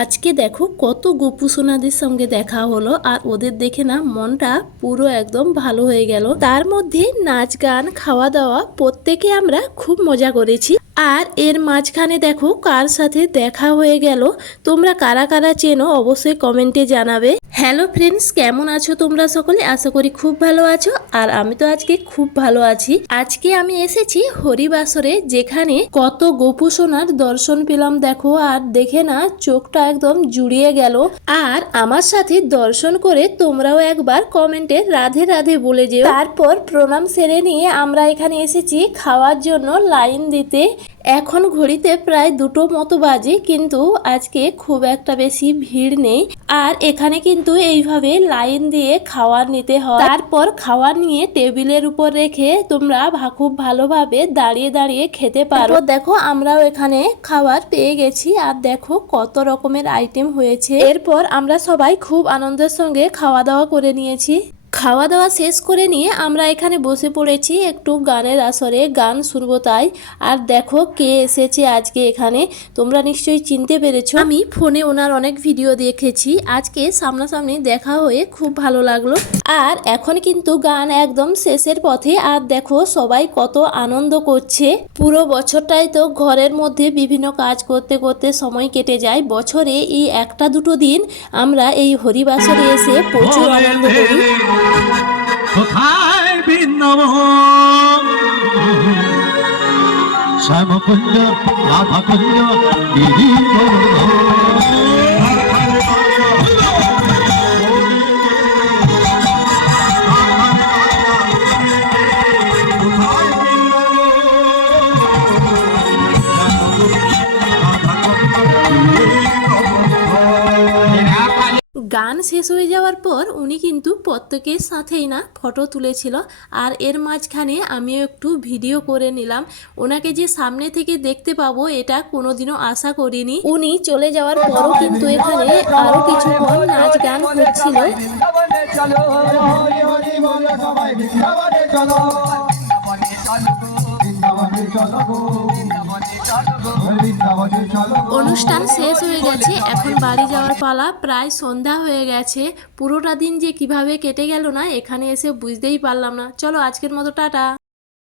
আজকে দেখো কত গোপু সোনাদের সঙ্গে দেখা হলো, আর ওদের দেখে না মনটা পুরো একদম ভালো হয়ে গেল। তার মধ্যে নাচ গান খাওয়া দাওয়া প্রত্যেকে আমরা খুব মজা করেছি। আর এর মাঝখানে দেখো কার সাথে দেখা হয়ে গেল। তোমরা কারা কারা চেনো অবশ্যই কমেন্টে জানাবে। হ্যালো ফ্রেন্ডস, কেমন আছো তোমরা সকলে? আশা করি খুব ভালো আছো। আর আমি তো আজকে খুব ভালো আছি। আজকে আমি এসেছি হরিবাসরে, যেখানে কত গোপু সোনার দর্শন পেলাম দেখো। আর দেখে না চোখটা একদম জুড়িয়ে গেল। আর আমার সাথে দর্শন করে তোমরাও একবার কমেন্টে রাধে রাধে বলে যেও। তারপর প্রণাম সেরে নিয়ে আমরা এখানে এসেছি খাওয়ার জন্য লাইন দিতে। এখন ঘড়িতে প্রায় 2টো মতো বাজে, কিন্তু আজকে খুব একটা বেশি ভিড় নেই। আর এখানে কিন্তু এইভাবে লাইন দিয়ে খাবার নিতে হয়। তারপর খাবার নিয়ে টেবিলের উপর রেখে তোমরা খুব ভালোভাবে দাঁড়িয়ে দাঁড়িয়ে খেতে পারো। দেখো আমরাও এখানে খাবার পেয়ে গেছি। আর দেখো কত রকমের আইটেম হয়েছে। এরপর আমরা সবাই খুব আনন্দের সঙ্গে খাওয়া দাওয়া করে নিয়েছি। খাওয়া দাওয়া শেষ করে নিয়ে আমরা এখানে বসে পড়েছি একটু গানের আসরে, গান শুনবো তাই। আর দেখো কে এসেছে আজকে এখানে, তোমরা নিশ্চয়ই চিনতে পেরেছো। আমি ফোনে ওনার অনেক ভিডিও দেখেছি, আজকে সামনাসামনি দেখা হয়ে খুব ভালো লাগলো। আর এখন কিন্তু গান একদম শেষের পথে। আর দেখো সবাই কত আনন্দ করছে। পুরো বছরটাই তো ঘরের মধ্যে বিভিন্ন কাজ করতে করতে সময় কেটে যায়। বছরে এই 1-2 দিন আমরা এই হরিবাসরে এসে প্রচুর আনন্দ করি। কোথায় বৃন্দাবন, শ্যামকুঞ্জ রাধাকুঞ্জ গান শেষ হয়ে যাওয়ার পর উনি কিন্তু প্রত্যেকের সাথেই না ফটো তুলেছিল। আর এর মাঝখানে আমিও একটু ভিডিও করে নিলাম। ওনাকে যে সামনে থেকে দেখতে পাবো এটা কোনোদিনও আশা করিনি। উনি চলে যাওয়ার পরও কিন্তু এখানে আরো কিছুক্ষণ নাচ গান হচ্ছিল। অনুষ্ঠান শেষ হয়ে গেছে, এখন বাড়ি যাওয়ার পালা। প্রায় সন্ধ্যা হয়ে গেছে। পুরোটা দিন যে কিভাবে কেটে গেল না এখানে এসে বুঝতেই পারলাম না। চলো আজকের মতো টাটা।